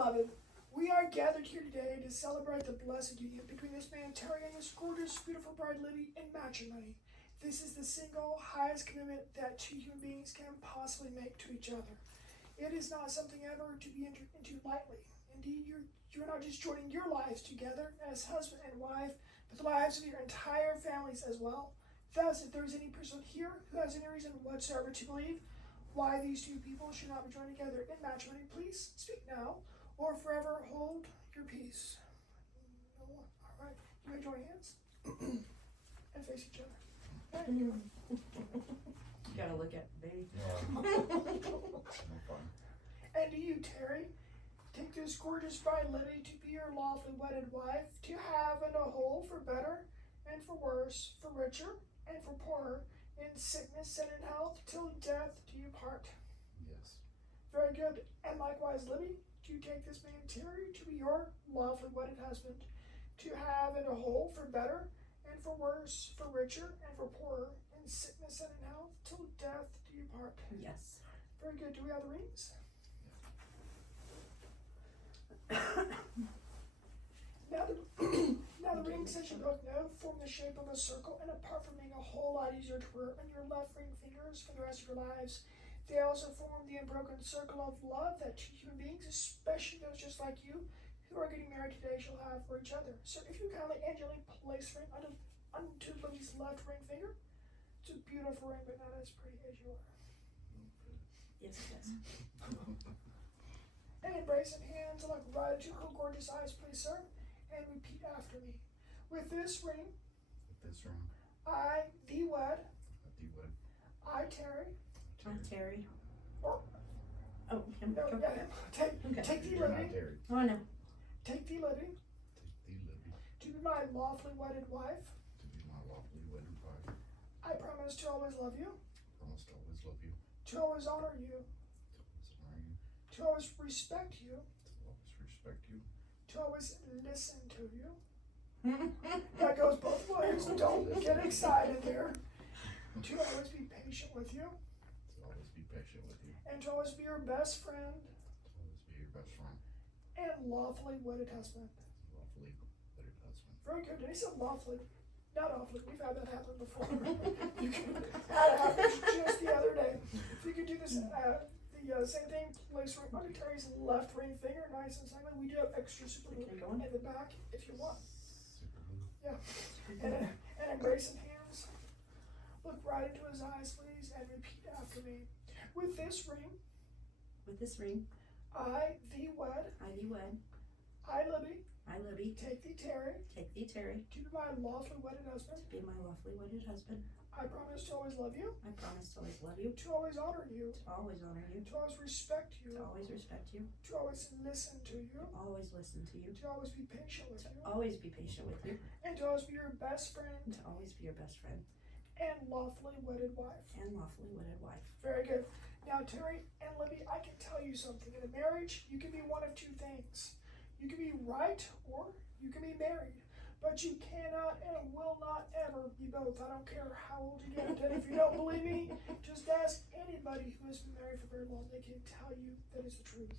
beloved, we are gathered here today to celebrate the blessed union between this man Terry and this gorgeous, beautiful bride Libby in matrimony. This is the single highest commitment that two human beings can possibly make to each other. It is not something ever to be entered into lightly. Indeed, you're not just joining your lives together as husband and wife, but the lives of your entire families as well. Thus, if there is any person here who has any reason whatsoever to believe why these two people should not be joined together in matrimony, please speak now, or forever hold your peace. No one. All right. You may join hands and face each other. You gotta look at me. And do you, Terry, take this gorgeous bride Libby to be your lawfully wedded wife, to have and to hold for better and for worse, for richer and for poorer, in sickness and in health, till death do you part? Yes. Very good. And likewise, Libby, do you take this man Terry to be your lawfully wedded husband, to have and to hold for better and for worse, for richer and for poorer, in sickness and in health, till death do you part? Yes. Very good. Do we have the rings? Now the rings, as you both know, form the shape of a circle, and apart from being a whole lot easier to wear on your left ring fingers for the rest of your lives, they also form the unbroken circle of love that two human beings, especially those just like you, who are getting married today, shall have for each other. So if you kindly Angelique place ring onto Libby's left ring finger, it's a beautiful ring, but not as pretty as you are. Yes, yes. And embracing hands, look right into her gorgeous eyes, please, sir, and repeat after me. With this ring, I thee wed. I, Terry. I'm Terry. Or, Oh, him. no, Okay. yeah, him. Take thee, Libby. Oh, no. Take thee, Libby, to be my lawfully wedded wife. I promise to always love you, to always honor you, to always respect you, to always listen to you. That goes both ways. Don't get excited there. To always be patient with you, and to always be your best friend and lawfully wedded husband. Very good. He said lawfully, not awfully. We've had that happen before. That happened just the other day. If you could do this, the same thing, place right under Terry's left ring finger, nice and silent. We do have extra super glue in the back if you want. Yeah. And embracing hands. Look right into his eyes, please, and repeat after me. With this ring, I thee wed. I, Libby. Take thee, Terry. To be my lawfully wedded husband. I promise to always love you. To always honor you. To always respect you. To always listen to you. To always be patient with you. And to always be your best friend. And lawfully wedded wife. Very good. Now, Terry and Libby, I can tell you something. In a marriage, you can be one of two things. You can be right or you can be married. But you cannot and will not ever be both. I don't care how old you get. And if you don't believe me, just ask anybody who has been married for very long. They can tell you that is the truth.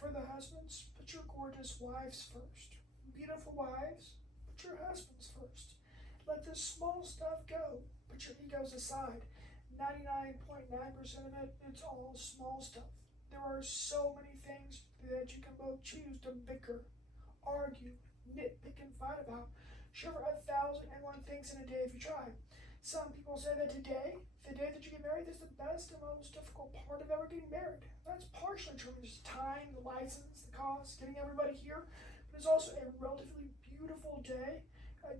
For the husbands, put your gorgeous wives first. Beautiful wives, put your husbands first. Let the small stuff go. Put your egos aside. 99.9% of it, it's all small stuff. There are so many things that you can both choose to bicker, argue, nitpick, and fight about. Sure, 1,001 things in a day if you try. Some people say that today, the day that you get married, is the best and most difficult part of ever getting married. That's partially true. There's time, the license, the cost, getting everybody here. But it's also a relatively beautiful day.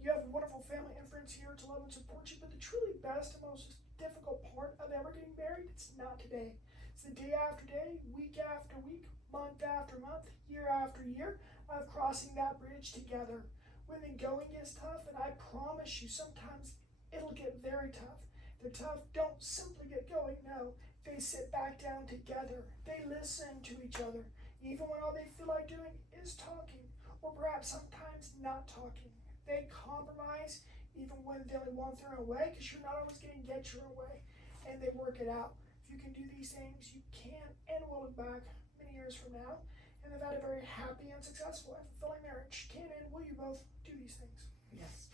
You have a wonderful family and friends here to love and support you. But the truly best and most difficult part of ever getting married, it's not today. It's the day after day, week after week, month after month, year after year of crossing that bridge together. When the going gets tough, and I promise you, sometimes it'll get very tough. The tough don't simply get going, no. They sit back down together. They listen to each other, even when all they feel like doing is talking, or perhaps sometimes not talking. They compromise, even when they only want their own way, because you're not always going to get your own way, and they work it out. If you can do these things, you can and will look back many years from now and have had a very happy and successful and fulfilling marriage. Can and will you both do these things? Yes.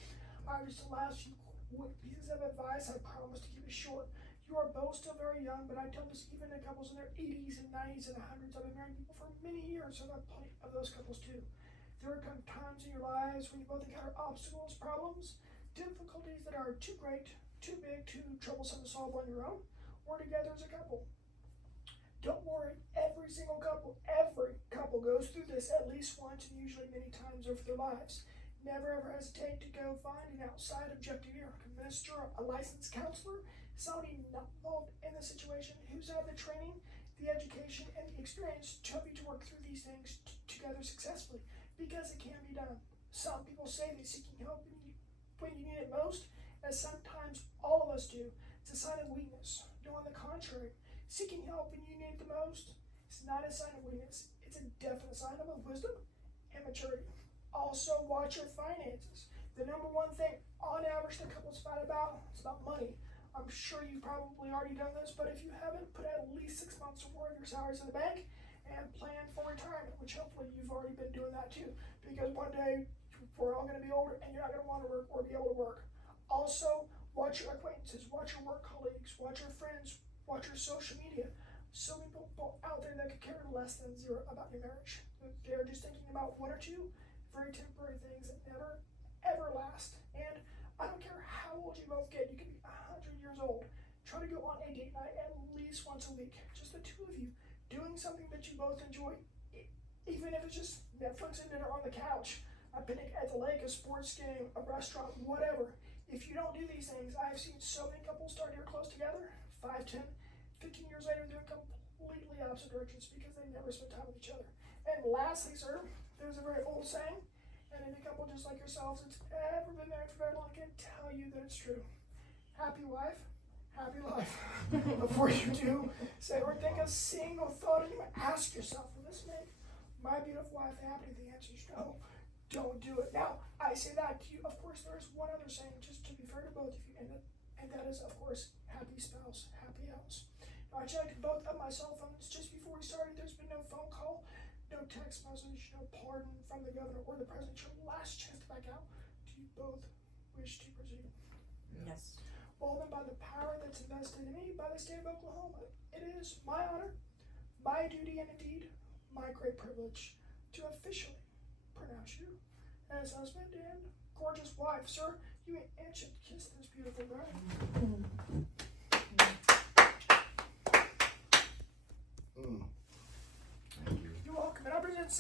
Alright, just the last few quick pieces of advice. I promise to keep it short. You are both still very young, but I tell this even to couples in their 80s and 90s and 100s. I've been married people for many years, so I've had plenty of those couples too. There are times in your lives when you both encounter obstacles, problems, difficulties that are too great, too big, too troublesome to solve on your own, or together as a couple. Don't worry, every couple goes through this at least once and usually many times over their lives. Never ever hesitate to go find an outside objective ear, a minister, a licensed counselor, somebody not involved in the situation who's had the training, the education, and the experience to help you to work through these things together successfully, because it can be done. Some people say they're seeking help when you need it most, as sometimes all of us do. It's a sign of weakness. No, on the contrary, seeking help when you need it the most is not a sign of weakness. It's a definite sign of wisdom and maturity. Also, watch your finances. The number one thing on average that couples fight about is about money. I'm sure you've probably already done this, but if you haven't, put at least 6 months or more of your salaries in the bank and plan for retirement, which hopefully you've already been doing that too, because one day we're all going to be older and you're not going to want to work or be able to work. Also, watch your acquaintances, watch your work colleagues, watch your friends, watch your social media. So many people out there that could care less than zero about your marriage. They're just thinking about one or two very temporary things that never ever last. And I don't care how old you both get, you can be 100 years old. Try to go on a date night at least once a week, just the two of you, doing something that you both enjoy, even if it's just Netflix and dinner on the couch, a picnic at the lake, a sports game, a restaurant, whatever. If you don't do these things, I've seen so many couples start here close together, 5, 10, 15 years later, they're in completely opposite directions because they never spent time with each other. And lastly, sir, there's a very old saying, and any couple just like yourselves that's ever been married for very long can tell you that it's true. Happy wife, happy life. Before you do say or think a single thought, and you might ask yourself, will this make my beautiful wife happy? The answer is no. Don't do it. Now, I say that to you. Of course, there is one other saying, just to be fair to both of you, and that is, of course, happy spouse, happy house. Now, I checked both of my cell phones just before we started. There's been no phone call, no text message, no pardon from the governor or the president. Your last chance to back out. Do you both wish to proceed? Yes. Well, then, by the power that's invested in me by the state of Oklahoma, it is my honor, my duty, and indeed my great privilege to officially pronounce you as husband and gorgeous wife. Sir, you may ancient kiss this beautiful bride. Thank you. You're welcome. And I present